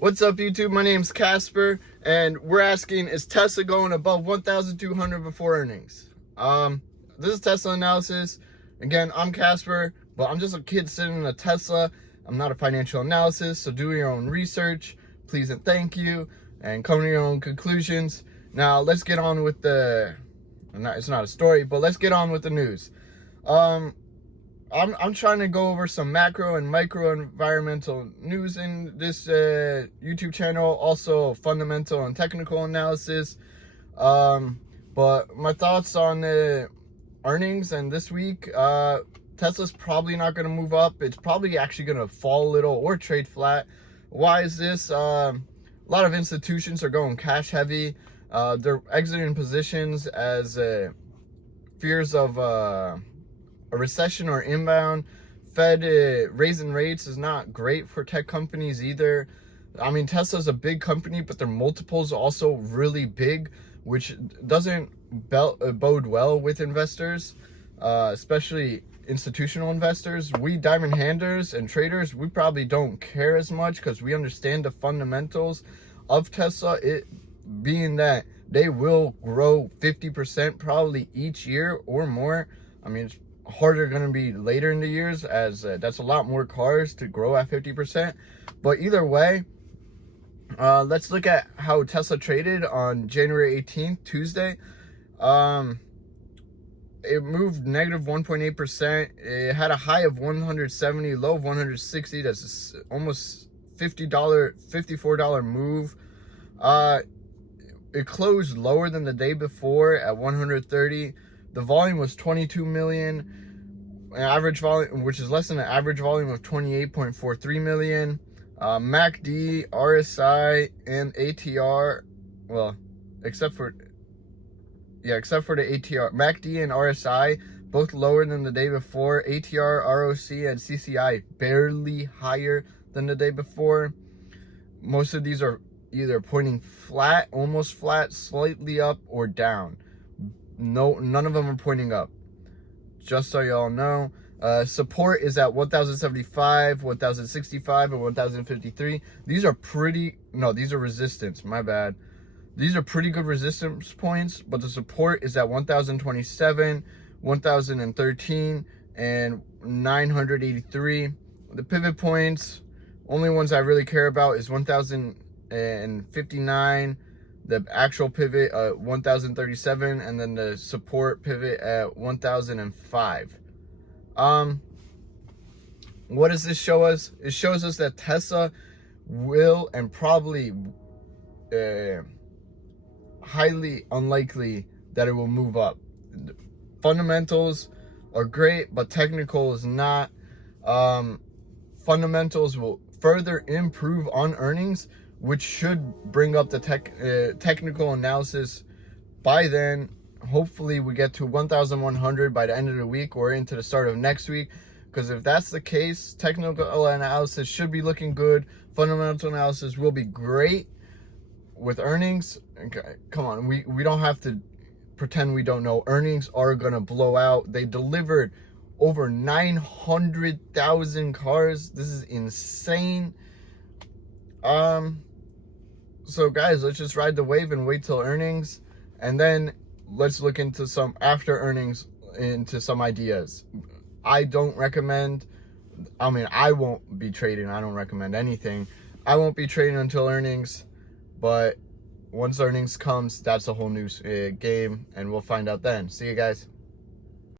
What's up, YouTube? My name's Kacper, and we're asking, is Tesla going above 1,200 before earnings? This is TSLAnalysis. Again, I'm Kacper, but I'm just a kid sitting in a Tesla. I'm not a financial analysis, so do your own research, please and thank you, and come to your own conclusions. Now, let's get on with it's not a story, but let's get on with the news. I'm trying to go over some macro and micro environmental news in this YouTube channel, also fundamental and technical analysis. But my thoughts on the earnings and this week, Tesla's probably not going to move up. It's probably actually going to fall a little or trade flat. Why is this? A lot of institutions are going cash heavy. They're exiting positions as fears of a recession or inbound. Fed raising rates is not great for tech companies either. I mean, Tesla's a big company, but their multiples are also really big, which doesn't bode well with investors, especially institutional investors. We diamond handlers and traders, we probably don't care as much because we understand the fundamentals of Tesla, it being that they will grow 50% probably each year or more. I mean, it's harder going to be later in the years, as that's a lot more cars to grow at 50%. But either way, let's look at how Tesla traded on January 18th, Tuesday. It moved negative 1.8%. It had a high of 170, low of 160. That's almost $54 move. It closed lower than the day before at 130. The volume was 22 million, an average volume, which is less than an average volume of 28.43 million. MACD, RSI, and ATR, well, except for the ATR, MACD and RSI both lower than the day before. ATR, ROC, and CCI barely higher than the day before. Most of these are either pointing flat, almost flat, slightly up, or down. None of them are pointing up, just so y'all know. Support is at 1,075, 1,065, and 1,053. These are resistance, my bad. These are pretty good resistance points, but the support is at 1,027, 1,013, and 983. The pivot points, only ones I really care about is 1,059, the actual pivot at 1,037, and then the support pivot at 1,005. What does this show us? It shows us that Tesla will, and probably highly unlikely that it will move up. Fundamentals are great, but technical is not. Fundamentals will further improve on earnings, which should bring up the technical analysis. By then, hopefully we get to 1,100 by the end of the week or into the start of next week, because if that's the case, technical analysis should be looking good. Fundamental analysis will be great. With earnings, come on, we don't have to pretend we don't know. Earnings are gonna blow out. They delivered over 900,000 cars. This is insane. So guys, let's just ride the wave and wait till earnings, and then let's look into some after earnings, into some ideas. I don't recommend, I mean, I won't be trading. I don't recommend anything. I won't be trading until earnings, but once earnings comes, that's a whole new game, and we'll find out then. See you guys.